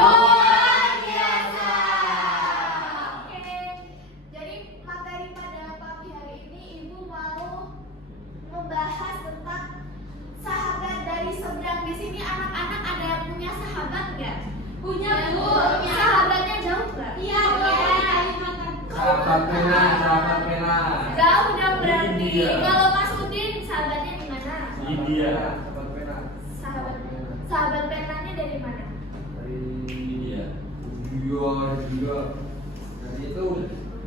luar biasa. Oke, jadi materi pada pagi hari ini Ibu mau membahas tentang sahabat dari seberang. Di sini anak-anak ada yang punya sahabat nggak? Punya, Bu. Sahabatnya jauh nggak? Iya, Sahabat pena. Jauh dong berarti. Iya. Kalau Mas Udin sahabatnya di mana? India. Sahabat penanya dari mana? India. Dari itu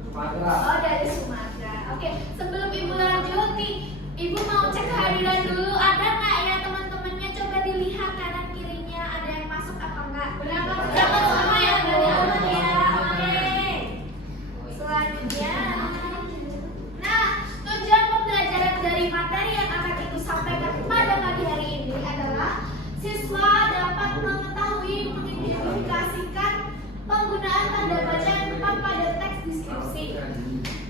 Sumatera. Oh, dari Sumatera. Oke, sebelum Ibu lanjut nih, Ibu mau cek kehadiran dulu. Ada nggak ya teman-temannya? Coba dilihat kanan kirinya ada yang masuk apa enggak? Berangkat semua ya dari awal ya. Oke. Selanjutnya, nah tujuan pembelajaran dari materi yang akan Ibu sampaikan pada pagi hari ini adalah siswa dapat mengetahui mengidentifikasikan penggunaan tanda baca yang tepat pada teks deskripsi.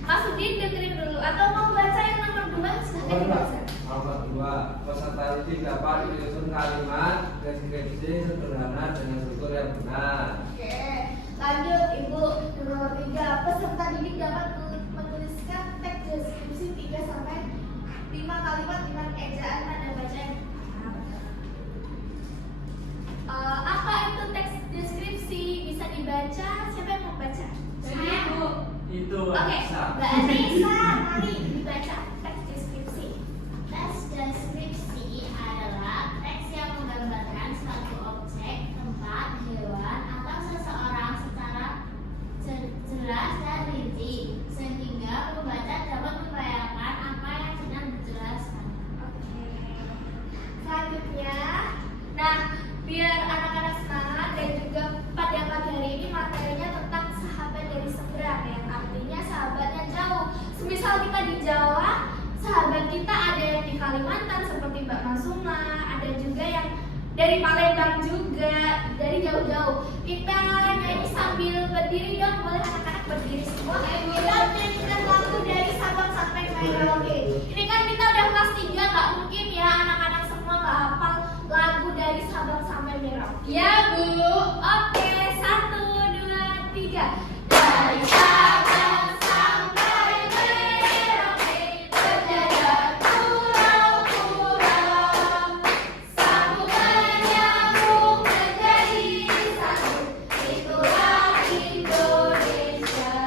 Mas Udin dengerin dulu atau mau baca yang nomor 2? Silahkan dibaca. Nomor 2, peserta didik dapat menyusun kalimat deskripsi sederhana dengan struktur yang benar. Oke, lanjut Ibu. Nomor 3, peserta didik dapat menuliskan teks deskripsi 3 sampai 5 kalimat dengan ejaan tanda baca yang tepat. Apa itu teks deskripsi? Bisa dibaca? Siapa yang mau baca? Saya, Bu. Itu Oke, Anissa. Mbak Anissa, mari dibaca teks deskripsi. Teks deskripsi adalah teks yang menggambarkan suatu objek, tempat, hewan, atau seseorang secara jelas dan rinci, sehingga pembaca dapat membayangkan apa yang sedang dijelaskan. Oke. Selanjutnya, nah biar anak-anak semangat dan juga pada pagi hari ini materinya tentang sahabat dari seberang, yang artinya sahabatnya jauh. Semisal kita di Jawa, sahabat kita ada yang di Kalimantan seperti Mbak Masuma, ada juga yang dari Palembang juga, dari jauh-jauh. Kita nyanyi sambil berdiri dong, boleh anak-anak berdiri semua. Kita nyanyikan lagu dari Sabang sampai Merauke. Ini kan kita udah kelas 3, nggak mungkin ya anak-anak semua nggak hafal lagu dari Sabang sampai Merauke. Ya, Bu. Oke, 1, 2, 3. Dari Sabang sampai Merauke, berjajar pulau-pulau, sambung menyambung menjadi satu. Itulah Indonesia.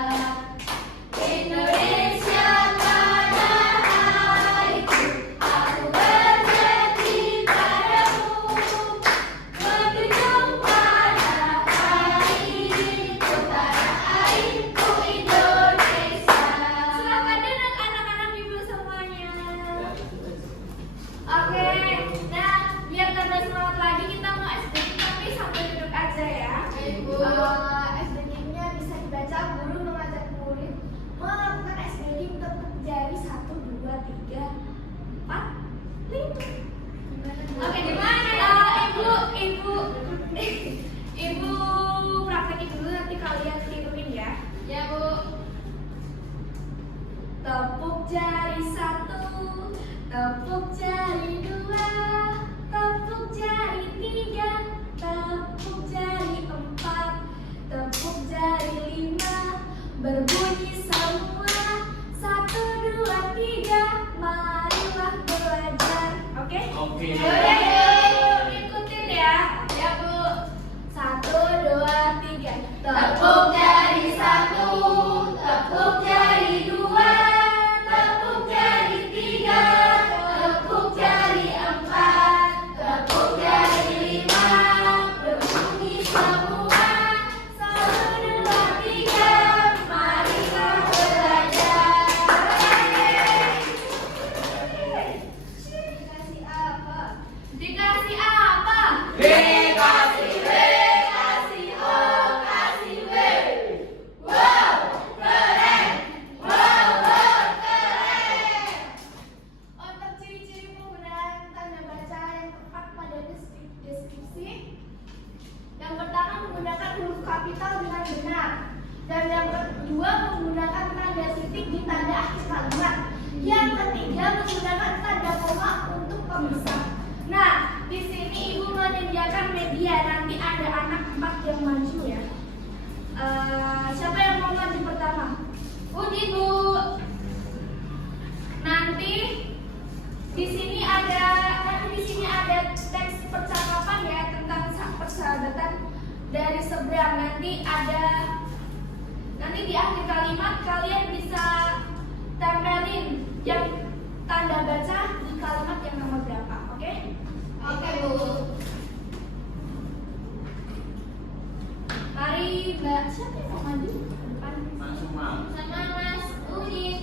Indonesia pada hariku, aku berjanji padamu, berkunjung pada hari itu, tanah airku Indonesia. Silakan duduk anak-anak Ibu semuanya. Oke, nah biar tambah semangat lagi kita mau SBK tapi sambil duduk aja ya. Ibu. SBK-nya bisa dibaca. Guru mengajak murid melakukan SBK tepuk jari 1, 2, 3, 4, 5. Oke, gimana? Ibu praktekin dulu nanti kalian tiruin ya. Ya, Bu. Tepuk jari 1, tepuk jari 2, tepuk jari 3, tepuk jari 4, tepuk jari 5, berbunyi semua 1, 2, 3, marilah belajar. Oke? Oke. Boleh yuk, ikutin ya. Ya, Bu. 1, 2, 3. Tepuk jari 1, tepuk jari 2, tepuk jari 3, tepuk jari 4, tepuk jari 5, berbunyi semua 1, 2, 3, marilah belajar. Dikasih apa? Dikasih apa? Dikasih W, kasih O, kasih W. Wow, keren. Wow, keren. Untuk ciri-ciri penggunaan tanda baca yang tepat pada deskripsi. Yang pertama, menggunakan huruf kapital dengan benar. Dan yang kedua, menggunakan tanda titik di tanda akhir kalimat. Yang ketiga, menggunakan tanda koma untuk pemisah. Nah, di sini Ibu menyediakan media. Nanti ada anak 4 yang Udin Bu. Nanti di sini ada teks percakapan ya tentang persahabatan dari seberang. Nanti di akhir kalimat kalian bisa tempelin yang tanda baca di kalimat yang nomor berapa, oke? Oke, Bu. Mari Mbak, siapa yang mau maju ke depan? Masuk. Sama Mas Udin.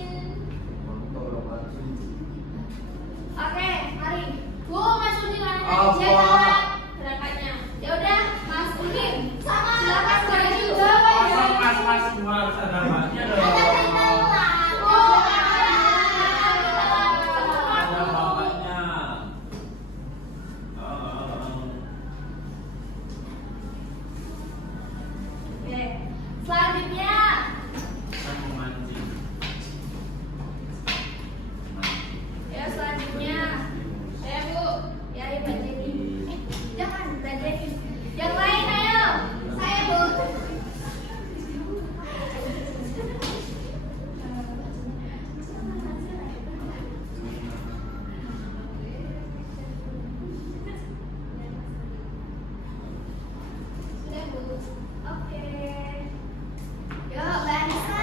Oke, mari. Bu, Mas Udin warna Apa? hijau gerakannya. Ya udah, Mas Udin, Sama silakan Mas maju. Udin. Mas semua harus ada maknya Ada dong. perintah. Bu, Ada maknya. Oke, selanjutnya Sama mancing. ya selanjutnya saya Bu, ya Mbak Jenny. Jangan Mbak Jenny. Yang lain ayo. Saya, Bu. Sudah Bu. Oke. Yuk, Mbak Anissa.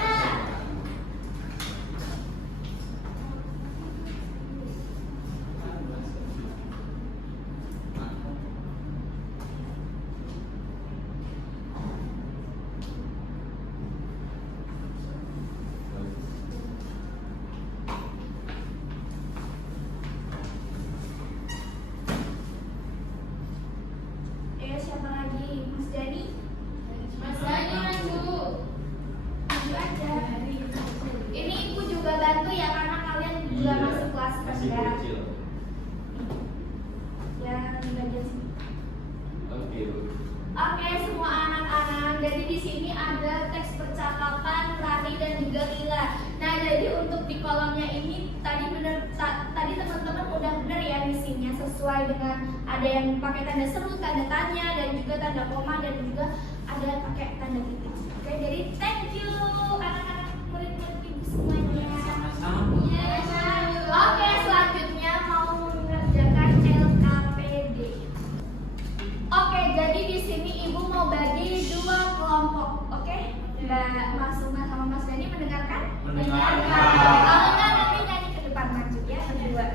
Siapa lagi? Mas Dani? Mas Dani maju. Maju aja. Ini Ibu juga bantu ya karena kalian juga masuk kelas Masih rendah. kecil. Ya, di bagian sini. Oke, Bu. Oke, semua anak-anak. Jadi di sini ada teks percakapan Rani dan juga Lila. Nah, jadi untuk di kolomnya ini tadi teman-teman udah bener ya isinya sesuai dengan ada yang pakai tanda seru, tanda tanya dan juga tanda koma dan juga ada pakai tanda titik. Oke, jadi thank you anak-anak murid-murid Ibu semuanya. Sama-sama. Oke, selanjutnya mau mengerjakan LKPD. Oke, jadi di sini Ibu mau bagi dua kelompok, oke? Mbak Mas Uma sama Mas Dani mendengarkan? Mendengarkan. Kalau enggak nanti nyanyi ke depan maju ya, berdua.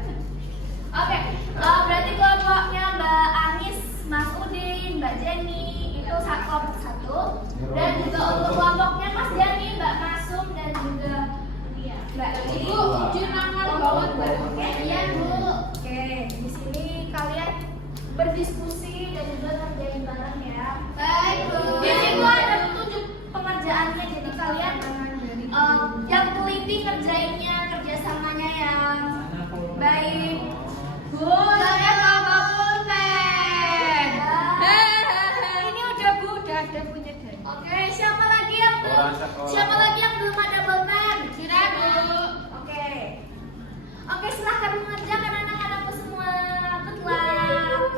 Oke, berarti kelompoknya Mbak Anis, Mas Udin, Mbak Jenny itu kelompok satu. Dan juga untuk kelompoknya Mas Dani, Mbak Masum dan juga Mbak Ibu, jujur nakal banget Mbak. Oke, iya Bu. Oke, di sini kalian berdiskusi dan juga ngerjain bareng ya. Baik, Bu. Di situ ada petunjuk pengerjaannya, jadi kalian yang teliti ngerjainnya, kerjasamanya yang baik. Bu, Saya bawa pulpen. ini udah Bu, udah ada punya dari. Oke, siapa lagi yang belum? Orang sekolah. Siapa lagi yang belum ada pulpen? Sudah, Bu. Oke. Oke, silahkan mengerjakan anak-anakku semua. Good luck.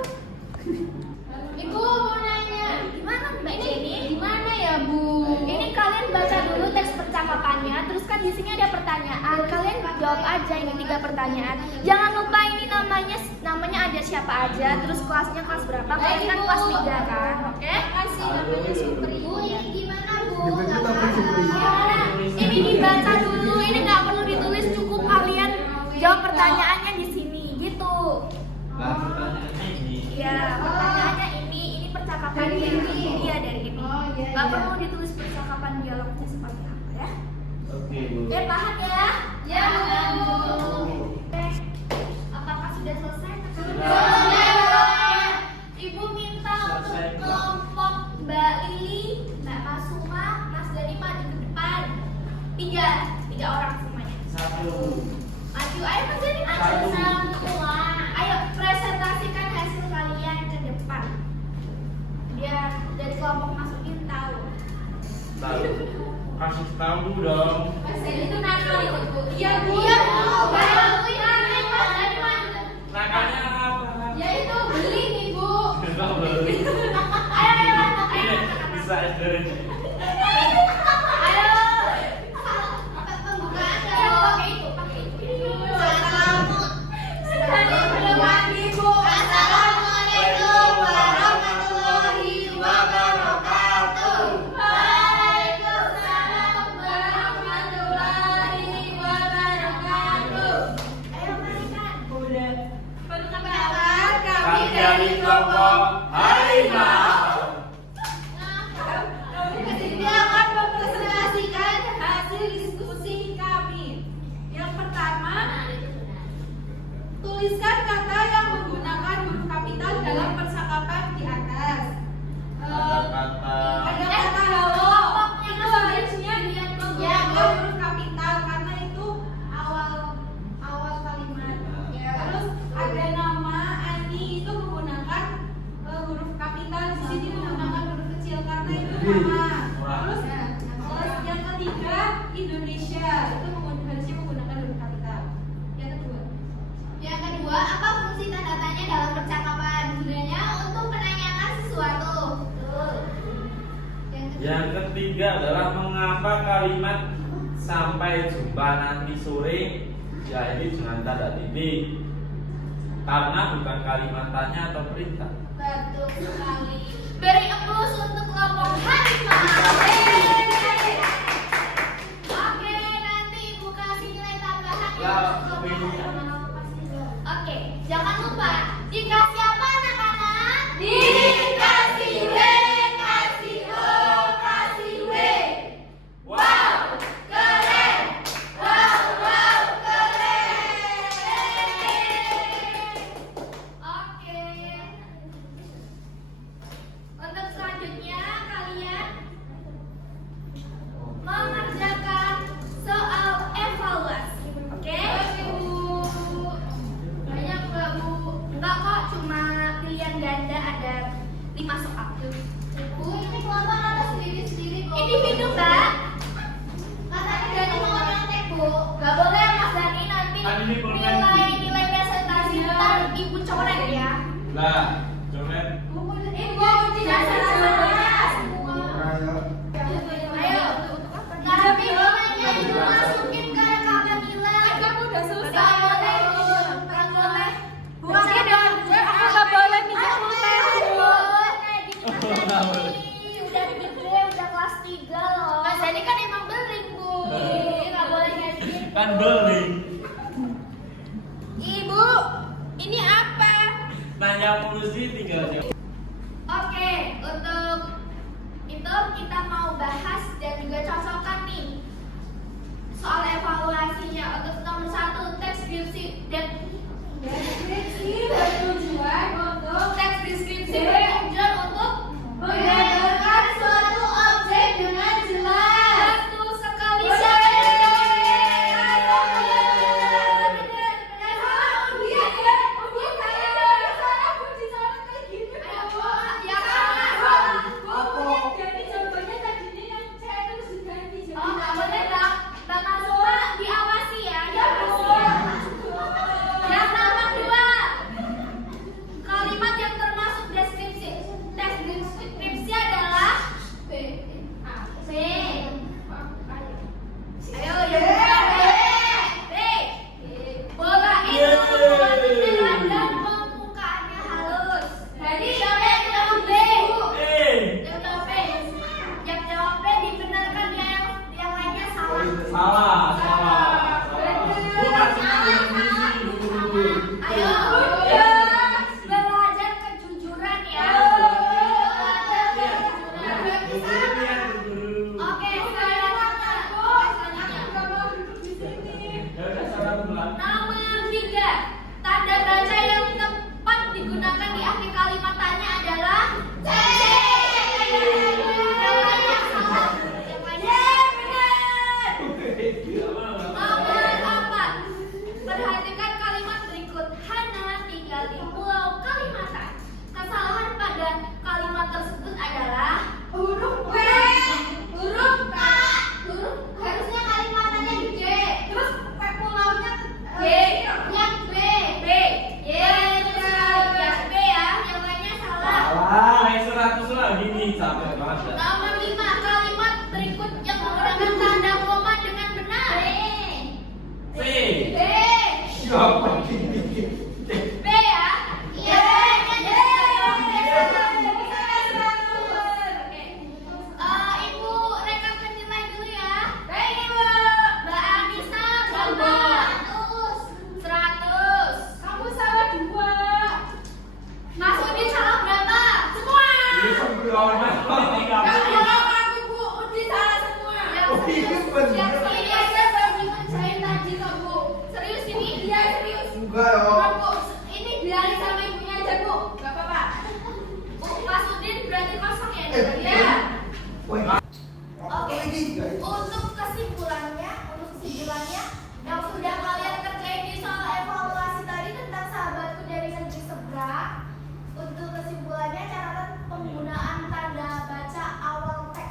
Ibu mau nanya. Gimana Mbak Jenny? Gimana ya, Bu? Ini kalian baca dulu teks percakapannya, terus kan di sini ada pertanyaan. Kalian jawab aja ini 3 pertanyaan. Jangan lupa ini namanya ada siapa aja, terus kelasnya kelas berapa? Kalian kan kelas 3 kan? Oke? Kasih namanya Supri. Bu, ini gimana, Bu? Gimana? Ini dibaca dulu, ini nggak perlu ditulis, cukup kalian jawab pertanyaannya di sini, gitu. Nah, pertanyaannya ini. Iya, pertanyaannya ini percakapan ini. Iya dari ini. Oh, iya, Nggak iya. perlu ditulis percakapan dialognya seperti apa ya? Oke, Bu. Oke, paham ya? Ya, Bu. Oke. Apakah sudah selesai? Sudah. Ibu minta untuk Selesai, Mbak. kelompok Mbak Lili, Mbak Masuma, Mas Dani maju ke depan. 3 orang semuanya. Satu. Maju, ayo Mas Dani maju. Satu. Salam tua. Ayo presentasikan hasil kalian ke depan. Biar dari kelompok masukin tahu. Tahu. Kasih tahu dong. Mas Dani itu nakal itu Bu. Iya Bu. Iya, Bu. Bantuin Mas Dani maju. Nakalnya apa? Ya itu beli nih Bu. Nggak beli. Ayo anak-anak. Bisa dari. Ayo. Terus yang ketiga Indonesia itu harusnya menggunakan huruf kapital. Yang kedua, apa fungsi tanda tanya dalam percakapan? Gunanya untuk menanyakan sesuatu. Betul. Yang ketiga adalah mengapa kalimat sampai jumpa nanti sore ya ini dengan tanda titik. Karena bukan kalimat tanya atau perintah. Betul sekali. Beri applause untuk kelompok Harimau. Oke, nanti Ibu kasih nilai tambahan ya untuk kelompok Harimau. Oke, jangan lupa dikasih apa anak-anak? Dikasih W, kasih O, kasih W. Wow, keren. Wow, keren. Oke. Untuk selanjutnya kalian mengerjakan soal evaluasi. Oke? Bu. Banyak nggak Bu? Enggak kok, cuma pilihan ganda ada 5 soal. Bu, ini kelompok atau sendiri-sendiri kok? Individu, Mbak. Katanya Dani mau nyontek, Bu. Nggak boleh Mas Dani, nanti Kan ini pulpen. nilai presentasi ntar Ibu coret ya. Lah, coret. Ibu tidak salah semua. Ayo, kami nilainya itu masukin ke rekaman nilai. kamu udah selesai. Nggak boleh, nggak boleh. Oke dong, aku nggak boleh minta pulpen. Udah gede, udah kelas 3 loh. Mas Dani kan emang beling, Bu. Nggak boleh kayak gitu. Kan beli. Ibu, ini apa? Nanya mulu sih tinggal jawab. Oke, untuk itu kita mau bahas dan juga cocokkan nih soal evaluasinya. Untuk nomor 1 teks deskripsi dan bertujuan untuk teks deskripsi bertujuan untuk menggambarkan suatu objek dengan jelas. Betul sekali. jadi contohnya tadi yang saya terus diganti jadi Oh, nggak boleh Bang. Bang Azuma diawasi ya. Yang nomor 2, kalimat yang termasuk deskripsi. Teks deskripsi adalah B. Ayo, yang kedua B. Bola itu membuat jendela dan permukaannya halus. Jadi siapa yang jawab B? Yang jawab B. Yang jawab B dibenarkan ya, yang lainnya salah. Salah. Bukan sendiri dulu. Ayo, belajar kejujuran ya. Oke, sekarang nomor 3, tanda baca yang tepat digunakan di akhir kalimat tanya adalah C. Yang lainnya salah. Yang lainnya benar. Nomor 4, perhatikan kalimat berikut. Hana tinggal di Pulau Kalimantan. Kesalahan pada kalimat tersebut adalah huruf W, huruf K, huruf harusnya kalimatannya di D. Terus pulaunya G, yang B. Yang B ya, yang lainnya salah. Salah, 100 lagi nih capek banget. Nomor 5, kalimat berikut yang menggunakan tanda koma dengan benar. C. B. Siapa B ya? Iya. Ibu rekapkan nilai dulu ya. Baik Ibu. Mbak Anissa berapa? 100. kamu salah 2. Mas Udin salah berapa? Semua. Ini sembrono. Yang aku Bu, Udin salah semua. Yang ini aja baru dikerjain tadi kok Bu. Serius ini? Iya serius. Enggak dong. Bu, ini biarin sama ibunya aja Bu. Gak apa-apa. Bu, Mas Udin berarti kosong ya? Iya. Oke. Untuk kesimpulannya, yang sudah kalian kerjain di soal evaluasi tadi tentang sahabatku dari negeri seberang. Untuk kesimpulannya, catatan penggunaan tanda baca awal teks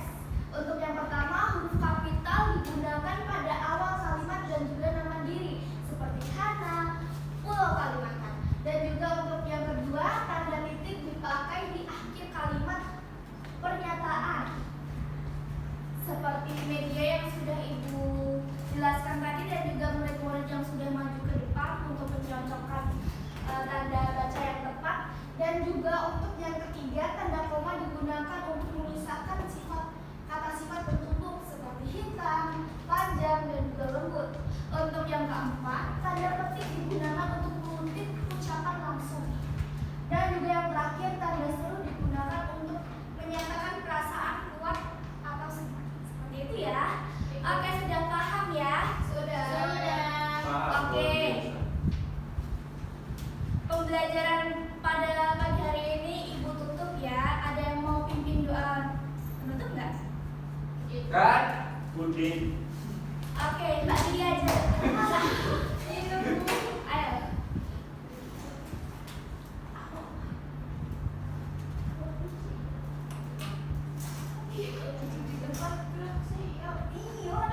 Gerak sih, iya